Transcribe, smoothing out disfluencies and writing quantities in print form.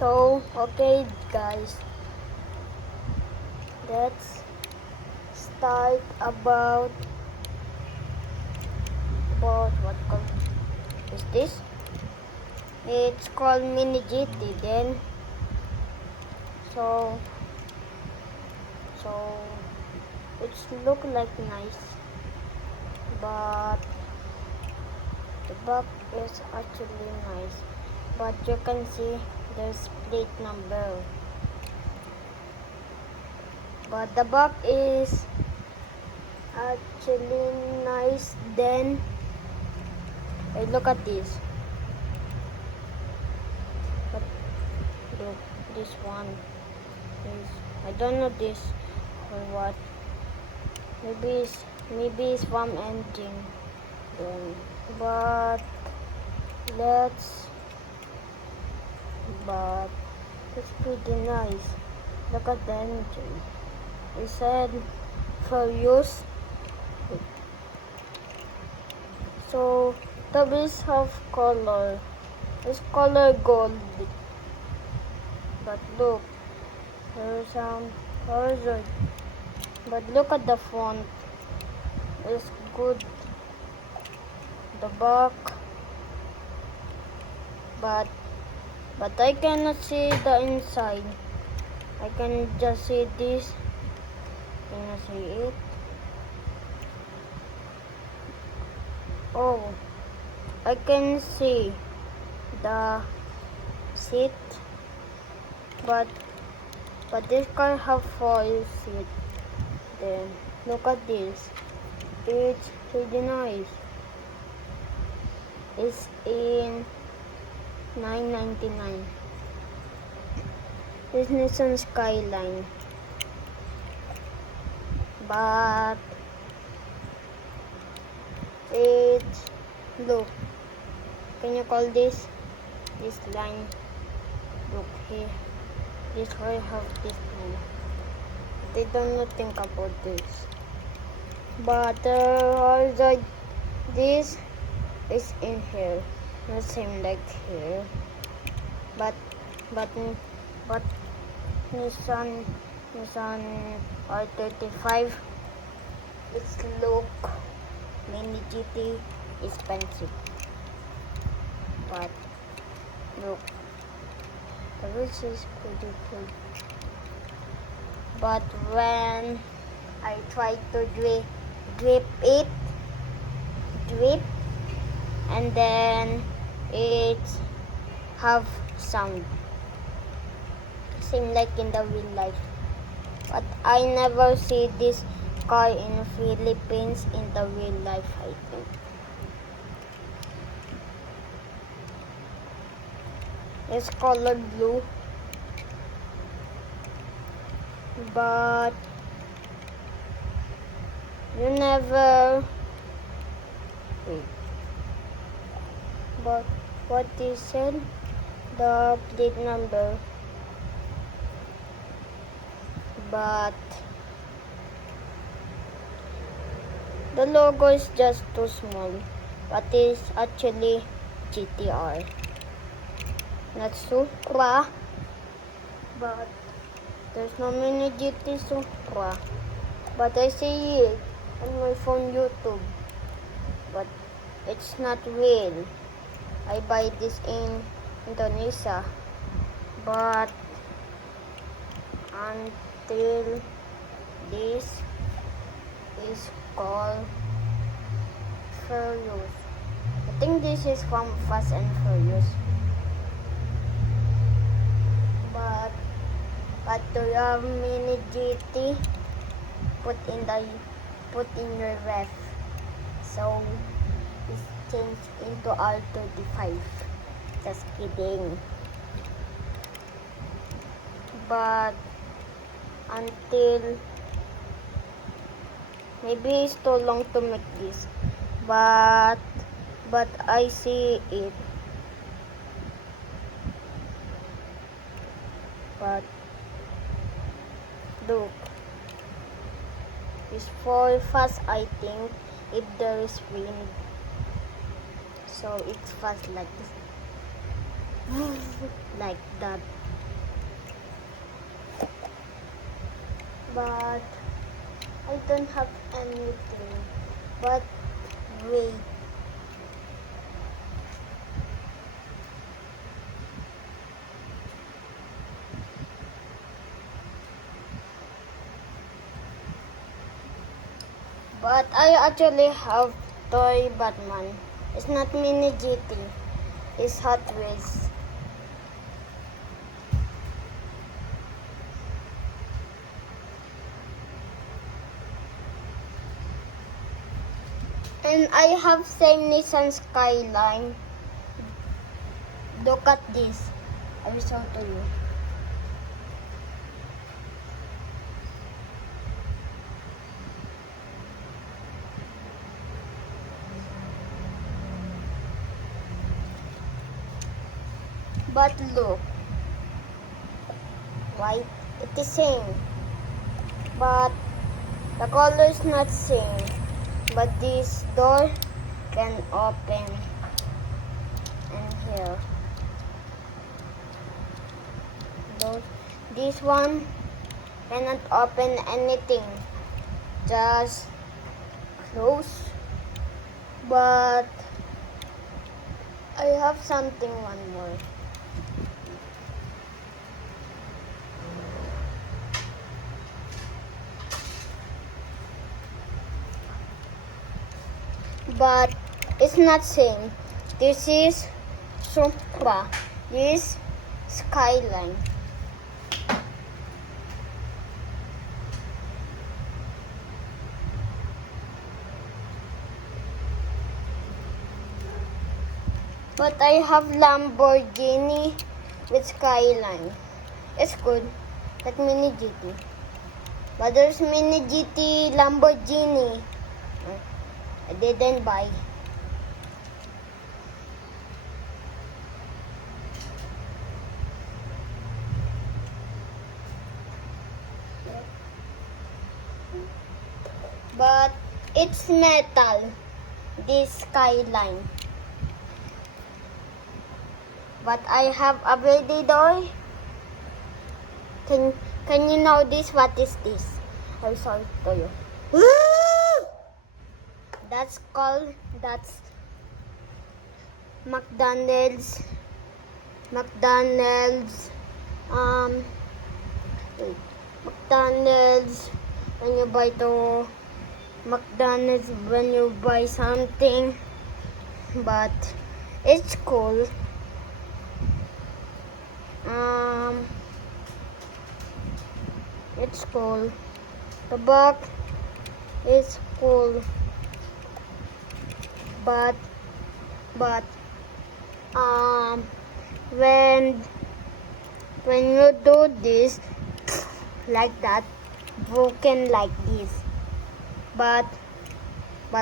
So, okay guys, let's start about what is this? It's called Mini GT then. So it's look like nice, but the back is actually nice, but you can see there's plate number, but the back is actually nice. Then hey, look at this, but look, this one is, I don't know this or what. Maybe it's from engine then, but it's pretty nice. Look at the engine. It said for use. So the wheels have color. It's color gold. But look, there's some horizon. But look at the front. It's good. The back. But I cannot see the inside. I can just see this. Can you see it? Oh, I can see the seat, but this car have foil seat. Then look at this. It's really nice. It's in $9.99. This Nissan Skyline, but it's, look, can you call this line? Look here, this car have this line. They don't think about this, but also this is in here, not same like here, but Nissan R35, it's look Mini GT expensive, but look, the wheels is pretty cool. But when I try to drip, and then it have sound, same like in the real life. But I never see this car in Philippines in the real life, I think. It's colored blue, but you never wait. But what they said, the plate number, but the logo is just too small, but it's actually GTR, not Supra, but there's no Mini GT Supra, but I see it on my phone YouTube, but it's not real. I buy this in Indonesia, but until this is called Furious. I think this is from Fast and Furious. But to your Mini GT, put in your ref. So it's changed into R35. Just kidding. But until maybe it's too long to make this, but I see it. But look, it's for fast, I think, if there is wind, so it's fast like this. like that. But I don't have anything. But wait. But I actually have toy Batman. It's not mini GT. It's Hot Wheels. And I have same Nissan Skyline. Look at this. I will show to you. But look, white, it is same, but the color is not same. But this door can open, and here, this one cannot open anything, just close. But I have something one more. But it's not same. This is Supra. This Skyline. But I have Lamborghini with Skyline. It's good. Like mini GT. But there's mini GT Lamborghini. I didn't buy. But it's metal. This Skyline. But I have a baby doll. Can you know this? What is this? I'll show it to you. That's McDonald's. McDonald's. Wait. McDonald's. When you buy to McDonald's, when you buy something, but it's cool. It's cool. The back is cool. But when you do this like that, broken like this. But